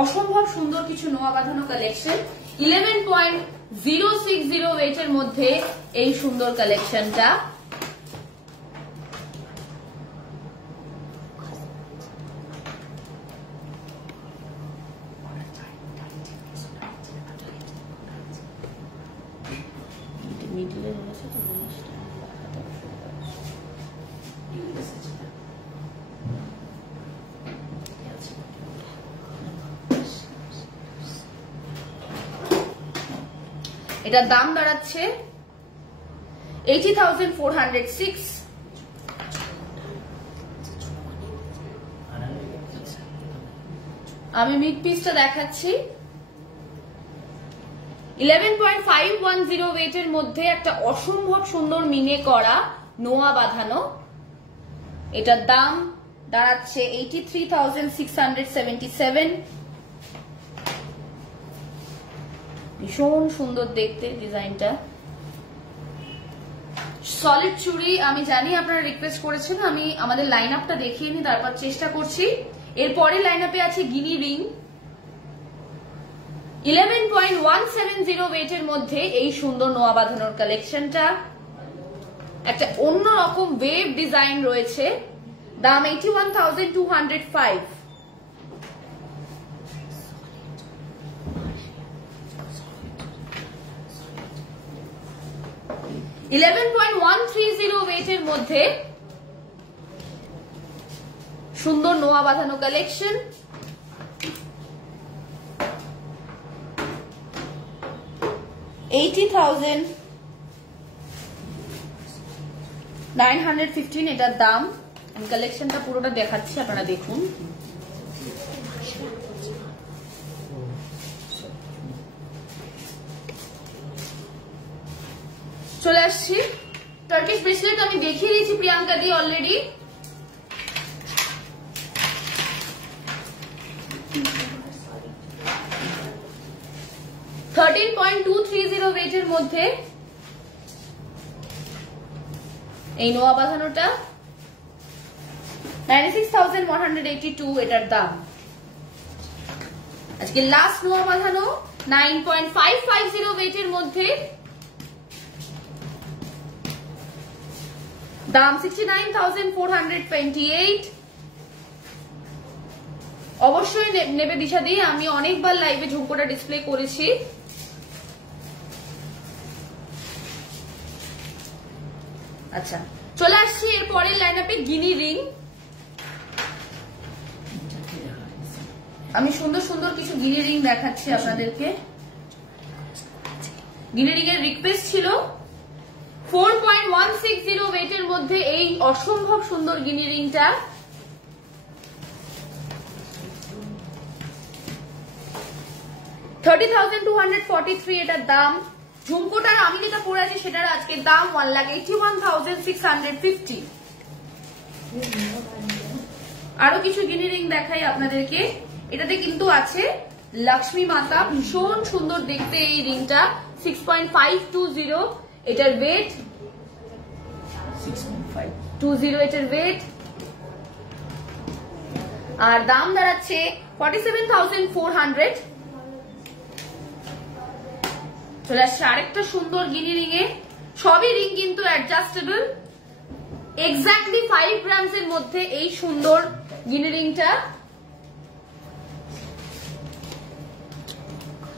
অসম্ভব সুন্দর কিছু নোয়া বাঁধানো কালেকশন। 11.060 ওয়েটের মধ্যে এই সুন্দর কালেকশনটা। এটার দাম দাঁড়াচ্ছে 80,406। আমি মিড পিসটা দেখাচ্ছি। 11.510 ওয়েটের মধ্যে একটা অসম্ভব সুন্দর মিনে করা নোয়া বাঁধানো। এটার দাম দাঁড়াচ্ছে 83,677। ভীষণ সুন্দর দেখতে ডিজাইনটা। সলিড চুড়ি, আমি জানি আপনারা রিকোয়েস্ট করেছেন, আমি আমাদের লাইন আপটা দেখিয়ে নি, তারপর চেষ্টা করছি। এরপরে লাইন আপে আছে গিনি রিং। 11.170 ওয়েটের মধ্যে এই সুন্দর নোয়া বাঁধানোর কালেকশনটা। একটা অন্যরকম ওয়েভ ডিজাইন রয়েছে, দাম 81,205। 11.130 ওয়েটের মধ্যে সুন্দর নোয়া বাঁধানো কালেকশন। $80,915 এটার দাম। আমি কালেকশনটা পুরোটা দেখাচ্ছি, আপনারা দেখুন। চলে আসছি টার্কিশ ব্রেসলেট, আমি দেখিয়ে দিয়েছি প্রিয়াঙ্কা দি অলরেডি। $13.230 ওয়েটের মধ্যে এই নোয়া বাঁধানোটা, 96,182 এটার দাম। আজকে লাস্ট নোয়া বাঁধানো 9.550 ওয়েটের মধ্যে, দাম 69,428। অবশ্যই নেবে দিশা দিয়ে, আমি অনেকবার লাইভে ঝুমকোটা ডিসপ্লে করেছি। আচ্ছা, চলে আসছি এরপরে লাইন আপে গিনি রিং। আমি সুন্দর সুন্দর কিছু গিনি রিং দেখাচ্ছি আপনাদেরকে। গিনি রিং এর রিকোয়েস্ট ছিল। 4.160 ওয়েটের মধ্যে এই অসম্ভব সুন্দর গিনি রিংটা, 30,243 এটার দাম। ঝুমকোটার আমি যেটা পরে আছি সেটার আজকের দাম 1,81,650। আরো কিছু গিনি রিং দেখাই আপনাদেরকে। এটাতে কিন্তু আছে লক্ষ্মী মাতা, ভীষণ সুন্দর দেখতে এই রিংটা। 6.520 এটার ওয়েট, 6.520 এটার ওয়েট। আর দাম দাঁড়াচ্ছে 47,400। চলে আসছে আরেকটা সুন্দর গিনি রিং এ। সবই রিং কিন্তু অ্যাডজাস্টেবল। এক্স্যাক্টলি 5 গ্রামস এর মধ্যে এই সুন্দর গিনি রিংটা।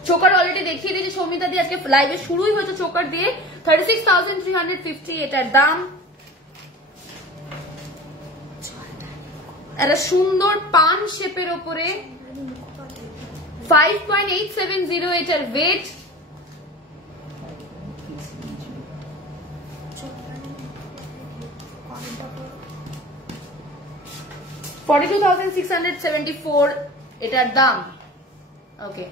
চোকার অলরেডি দেখিয়ে দিয়েছে সৌমিতা দিয়ে, আজকে লাইভে শুরুই হয়েছে চোকার দিয়ে। 36,350 এটার দাম। একটা সুন্দর পান শেপের ওপরে 5.870 এটার ওয়েট। $42,674 এটার দাম। ওকে,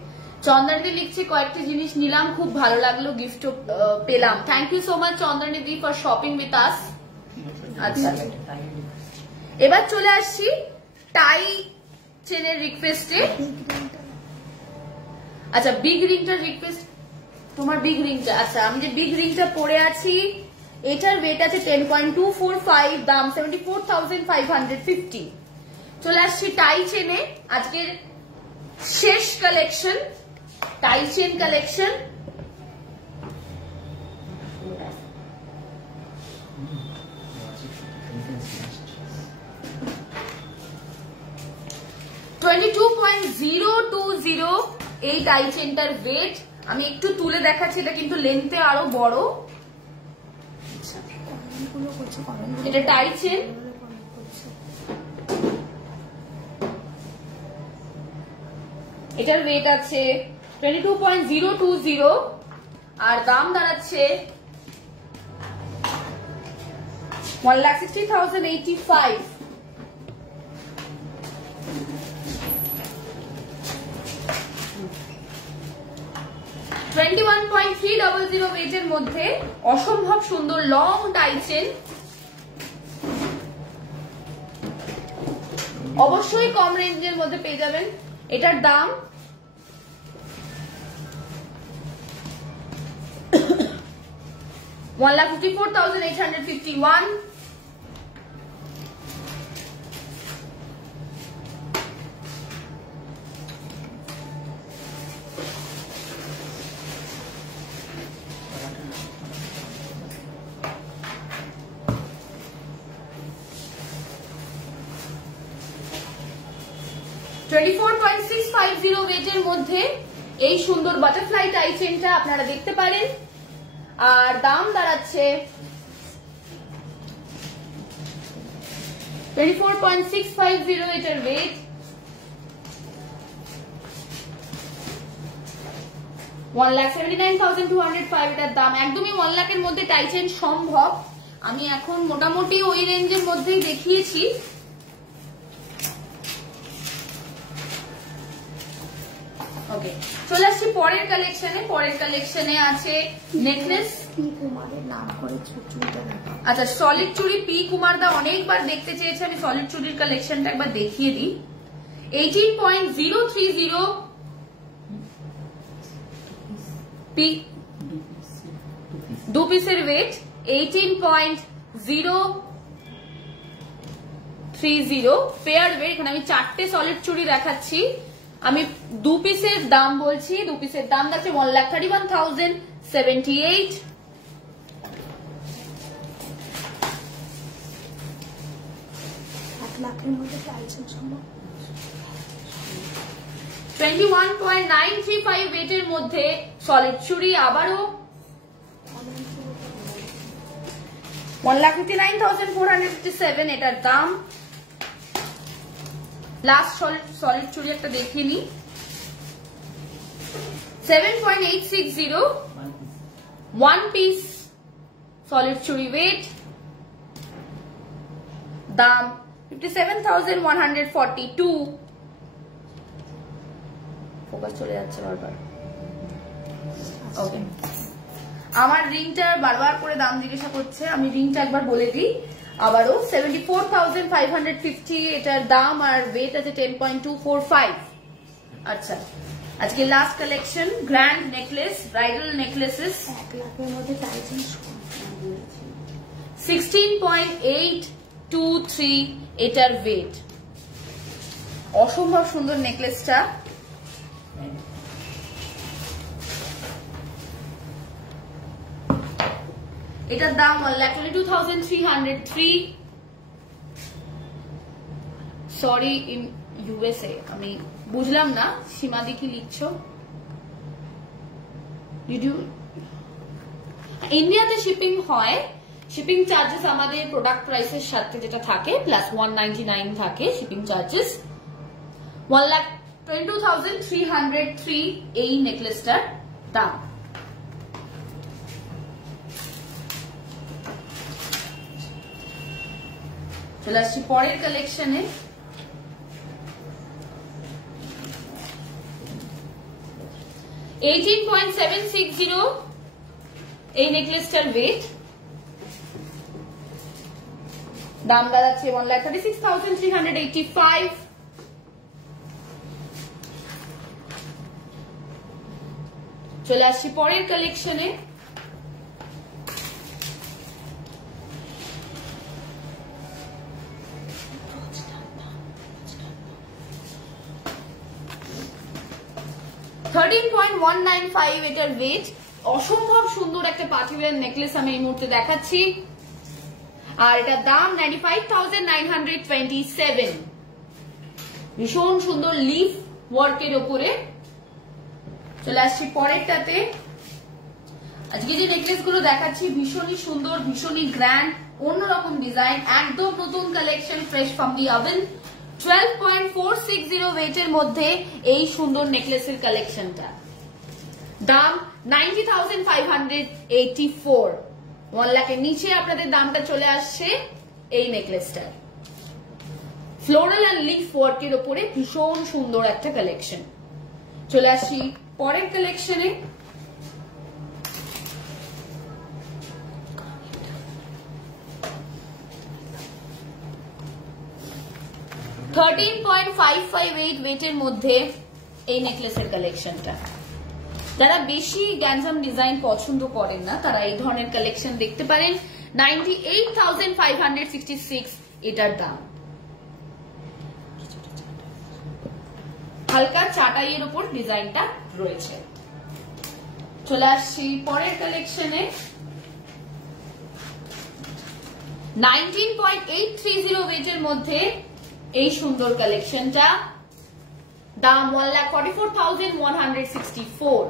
চন্দনদি লিখছে কয়েকটা জিনিস নিলাম, খুব ভালো লাগলো, গিফট পেলাম। থ্যাংক ইউ সো মাচ চন্দনদি ফর শপিং উইথ আস। আচ্ছা, এবার চলে আসছি টাই চেনের রিকোয়েস্টে। আচ্ছা, বিগ রিংটার রিকোয়েস্ট, তোমার বিগ রিংটা। আচ্ছা, আমি যে বিগ রিংটা পরে আছি এটার ওয়েট আছে 10.245, দাম 74,550। চলে আসছি টাই চেনে, আজকের শেষ কালেকশন, টাই চেন কালেকশন। $22.020 এই টাই চেনটার ওয়েট। আমি একটু তুলে দেখাচ্ছি, এটা কিন্তু লেন্থে আরো বড়। এটা টাই চেন। এটার ওয়েট আছে 22.020 আর দাম দাঁড়াচ্ছে 1,60,085। $21.300 ওয়েটের মধ্যে অসম্ভব সুন্দর লং টাই চেন। অবশ্যই কম রেঞ্জের মধ্যে পেয়ে যাবেন। এটার দাম 1,54,851। $24.650 ওয়েটের মধ্যে এই সুন্দর বাটারফ্লাই টাই চেনটা আপনারা দেখতে পারেন। আর দাম দাঁড়াচ্ছে 24.650 এটার ওয়েট। 1,79,205 এটার দাম। একদমই 1 লাখের মধ্যে টাই চেন সম্ভব। আমি এখন মোটামুটি ওই রেঞ্জের মধ্যেই দেখিয়েছি। ওকে, চলে আসছি পরের কালেকশনে। পরের কালেকশনে আছে নেকলেস। আচ্ছা, সলিড চুড়ি পি কুমারদা অনেকবার দেখতে চেয়েছে, আমি সলিড চুড়ির কালেকশনটা একবার দেখিয়ে দিই। 18.030 পি, দু পিসের ওয়েট 18.030 পেয়ার ওয়েট। এখানে আমি 4টে সলিড চুড়ি দেখাচ্ছি। আমি দু পিসের দাম বলছি। দু পিসের দাম আছে 1,31,078। $21.935 ওয়েটের মধ্যে সলিড চুড়ি। আবারও 1,59,457 এটার দাম। লাস্ট সলিড চুড়ি একটা দেখিয়ে নি। 7.860 1 পিস সলিড চুড়ি ওয়েট, দাম 57,142। ফোকাস চলে যাচ্ছে বারবার। ওকে, আমার রিংটার বারবার করে দাম জিজ্ঞাসা করছে, আমি রিংটা একবার বলে দিই আবারও। 74,550 এটার দাম, আর ওয়েট আছে 10.245। আচ্ছা, আজকে last collection grand necklace, bridal necklaces, 16.823 এটার ওয়েট। অসম্ভব সুন্দর নেকলেসটা। এটার দাম 1,22,303। Sorry, in USA. আমি বুঝলাম না সীমাদি কি লিখছো। ইন্ডিয়াতে শিপিং হয়, শিপিং চার্জেস আমাদের প্রোডাক্ট প্রাইসের সাথে যেটা থাকে প্লাস 199 থাকে শিপিং চার্জেস। 1,22,303 এই নেকলেসটার দাম। চলে আসছি পরের কালেকশনে। $18.760 এই নেকলেসটার ওয়েট, দাম দাঁড়াচ্ছে 1,36,385। চলে আসছি পরের কালেকশনে। $13.195 এটার ওয়েট। অসম্ভব সুন্দর একটা পার্টিওয়ার নেকলেস আমি এই মুহূর্তে দেখাচ্ছি, আর এটার দাম 95,927। ভীষণ সুন্দর লিফ ওয়ার্কের ওপরে। চলে আসছি পরেরটাতে। আজকে যে নেকলেস গুলো দেখাচ্ছি ভীষণই সুন্দর, ভীষণই গ্র্যান্ড, অন্যরকম ডিজাইন, একদম নতুন collection, fresh from the oven. 12.460 ওয়েটের মধ্যে এই সুন্দর নেকলেসের কালেকশনটা, দাম 90,584। 1 লাখের নিচে আপনাদের দামটা চলে আসছে এই নেকলেসটা। ফ্লোরাল এন্ড লিফ ওয়ার্কের উপরে ভীষণ সুন্দর একটা কালেকশন। চলে আসি পরের কালেকশনে। $13.558 ওয়েটের মধ্যে এই নেকলেসের কালেকশনটা। যারা বেশি গ্যাঞ্জাম ডিজাইন পছন্দ করেন না তারা এই ধরনের কালেকশন দেখতে পারেন। 98,566 এটার দাম। হালকা চাটাইয়ের উপর ডিজাইনটা রয়েছে। চলে আসছি পরের কালেকশনে। 19.830 ওয়েটের মধ্যে এই সুন্দর কালেকশনটা, দাম 1,44,164।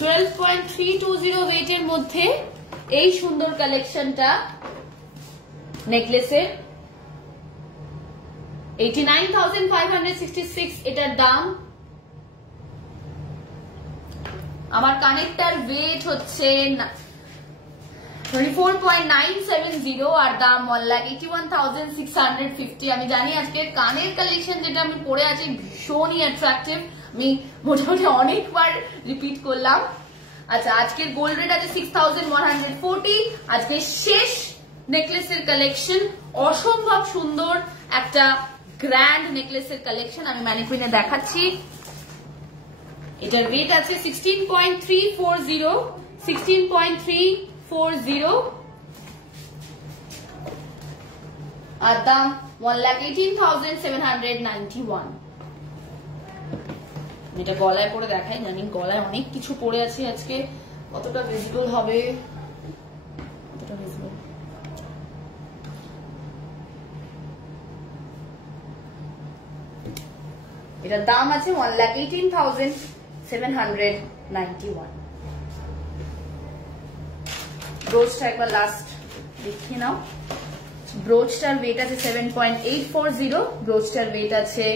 $12.320 ওয়েটের মধ্যে এই সুন্দর কালেকশনটা নেকলেসের, 89,566 এটার দাম। আমার কানেরটার ওয়েট হচ্ছে 24.970 আর দাম 1,81,650। আমি জানি আজকের কানের কালেকশন যেটা আমি পরে আছি ভীষণই অ্যাট্রাকটিভ, আমি মোটামুটি অনেকবার রিপিট করলাম। আচ্ছা, আজকের গোল্ড রেট আছে 6,140। আজকে শেষ নেকলেসের কালেকশন, অসম্ভব সুন্দর একটা গ্র্যান্ড নেকলেসের কালেকশন আমি ম্যানিকুইনে দেখাচ্ছি। এটার ওয়েট আছে 16.340 আর দাম 1,18,791। এটা গলায় পরে দেখাই, জানি গলায় অনেক কিছু পরে আছে আজকে, কতটা ভিজিবল হবে, কতটা ভিজিবল। এটার দাম আছে 1,18,791। রোজটা একবার লাস্ট দেখিয়ে নাও। ব্রোচটার ওয়েট আছে 7.840, ব্রোচটার ওয়েট আছে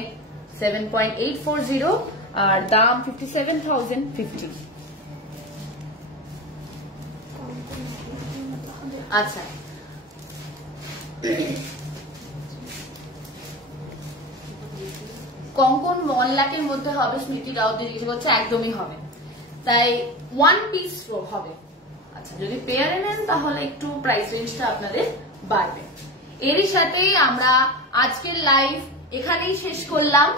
7.840 আর দাম 57,050। আচ্ছা, কঙ্কন 1 লাখের মধ্যে হবে? স্মৃতি রাউত জিজ্ঞেস করছে, একদমই হবে, তাই 1 পিস হবে। আচ্ছা, যদি পেয়ারে নেন তাহলে একটু প্রাইস রেঞ্জটা আপনাদের বাড়বে। এরই সাথেই আমরা আজকের লাইভ এখানেই শেষ করলাম।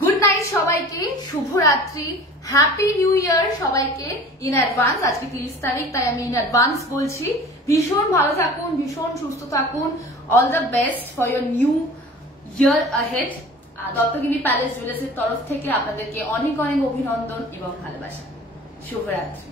গুড নাইট সবাইকে, শুভরাত্রি, হ্যাপি নিউ ইয়ার সবাইকে ইন অ্যাডভান্স। আজকে 30 তারিখ, তাই আমি ইন অ্যাডভান্স বলছি। ভীষণ ভালো থাকুন, ভীষণ সুস্থ থাকুন। All the best for your new year ahead. Duttagiri palace জুয়েলার্সের তরফ থেকে আপনাদেরকে অনেক অনেক অভিনন্দন এবং ভালোবাসা। শুভরাত্রি।